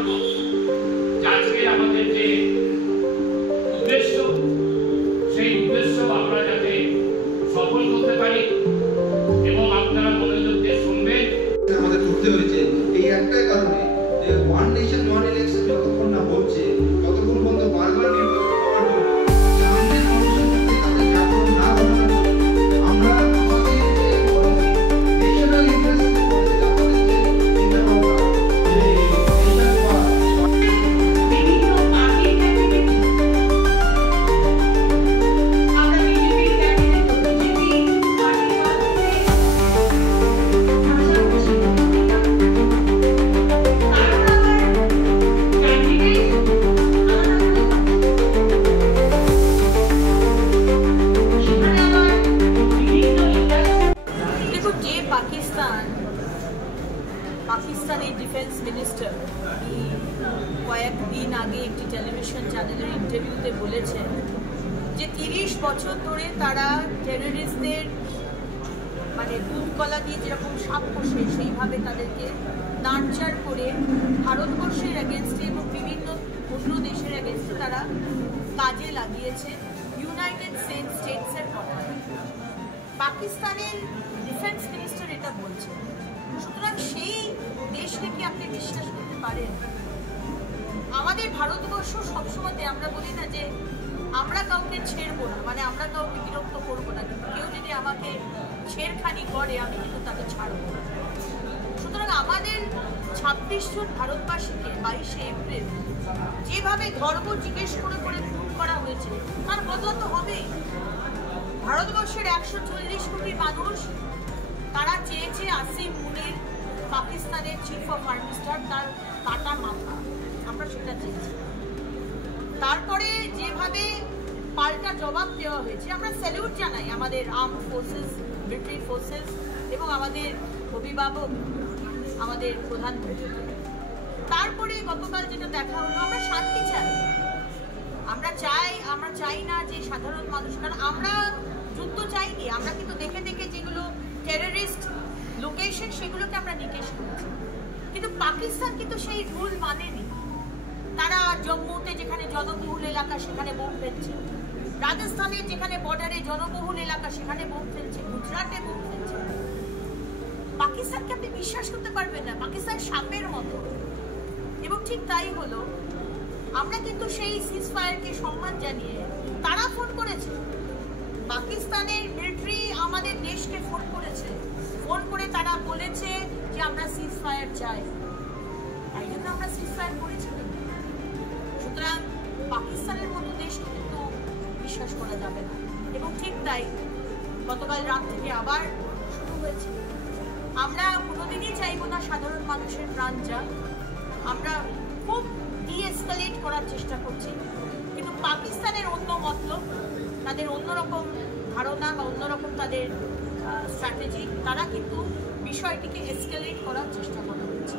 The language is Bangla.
করব আজকে আমাদের যে উদ্দেশ্য সেই উদ্দেশ্য আমরা যাতে সফল করতে পারি এবং আপনারা মনোযোগ দিয়ে শুনবেন। আমাদের করতে হয়েছে এই একটাই কারণে যে ওয়ান নেশন ওয়ান ইলেকশন যতক্ষণ না হচ্ছে ততক্ষণ পর্যন্ত বারবার নির্বাচন হওয়ার জন্য সামনের মানুষের মধ্যে তাদের জাগরণ না হওয়ার আমরা আমাদের যে ন্যাশনাল ইন্টারেস্ট আমাদের যে চিন্তাভাবনা যে নেশন পাকিস্তানের ডিফেন্স মিনিস্টার কয়েকদিন আগে একটি টেলিভিশন চ্যানেলের ইন্টারভিউতে বলেছেন যে ৩০ বছর ধরে তারা টেররিস্টদের মানে দুধ কলা দিয়ে যেরকম সাপ কষে সেইভাবে তাদেরকে নার্চার করে ভারতবর্ষের এগেনস্টে এবং বিভিন্ন অন্য দেশের এগেনস্টে তারা কাজে লাগিয়েছে ইউনাইটেড স্টেটসের কথা। পাকিস্তানের ডিফেন্স মিনিস্টার এটা বলছে, সুতরাং সেই দেশকে কি আপনি বিশ্বাস করতে পারেন? আমাদের ভারতবর্ষ সবসময় আমরা বলি না যে আমরা কাউকে ছেড়বো না, মানে আমরা কাউকে বিরক্ত করবো না, কিন্তু কেউ যদি আমাকে ছেড়খানি করে আমি কিন্তু তাকে ছাড়বো না। সুতরাং আমাদের ২৬ জন ভারতবাসীকে ২২শে এপ্রিল যেভাবে ধর্ম জিজ্ঞেস করে করে খুন করা হয়েছে তার বদলা তো হবেই। ভারতবর্ষের ১৪০ কোটি মানুষ তারা চেয়েছে আসিম মুনির পাকিস্তানের চিফ অফ আর্মি স্টাফ তার কাটা মাথা, আমরা সেটা চেয়েছি। তারপরে যেভাবে পাল্টা জবাব দেওয়া হয়েছে আমরা স্যালিউট জানাই আমাদের আর্ম ফোর্সেস, মিলিটারি ফোর্সেস এবং আমাদের অভিভাবক আমাদের প্রধানমন্ত্রী। তারপরে গতকাল যেটা দেখা হলো, আমরা শান্তি চাই, আমরা চাই না যে সাধারণ মানুষ, কারণ আমরা যুদ্ধ চাইনি, আমরা কিন্তু দেখে দেখে যেগুলো টেররিস্ট লোকেশন সেগুলোকে আমরা নিকেশ করেছি, কিন্তু পাকিস্তান কিন্তু সেই রুল মানেনি। তারা জম্মুতে যেখানে জনবহুল এলাকা সেখানে বোম ফেলছে, রাজস্থানের যেখানে বর্ডারে জনবহুল এলাকা সেখানে বোম ফেলছে, গুজরাটে বোম ফেলছে। পাকিস্তানকে আপনি বিশ্বাস করতে পারবেন না, পাকিস্তান সাপের মতো। এবং ঠিক তাই হলো, আমরা কিন্তু সেই সিজফায়ারকে সম্মান জানিয়ে তারা ফোন করেছে, পাকিস্তানের মিলিটারি আমাদের দেশকে ফোন করেছে, ফোন করে তারা বলেছে যে আমরা সিজফায়ার চাই, তাই জন্য আমরা সিজফায়ার করেছি। সুতরাং পাকিস্তানের মতো দেশকে কিন্তু বিশ্বাস করা যাবে না। এবং ঠিক তাই গতকাল রাত থেকে আবার শুরু হয়েছে। আমরা কোনোদিনই চাইবো না সাধারণ মানুষের প্রাণ যাক, আমরা খুব ডিএসকালেট করার চেষ্টা করছি, কিন্তু পাকিস্তানের অন্য মতলব, তাদের অন্যরকম ধারণা বা অন্যরকম তাদের স্ট্র্যাটেজি, তারা কিন্তু বিষয়টিকে এসকেলেট করার চেষ্টা করা হচ্ছে।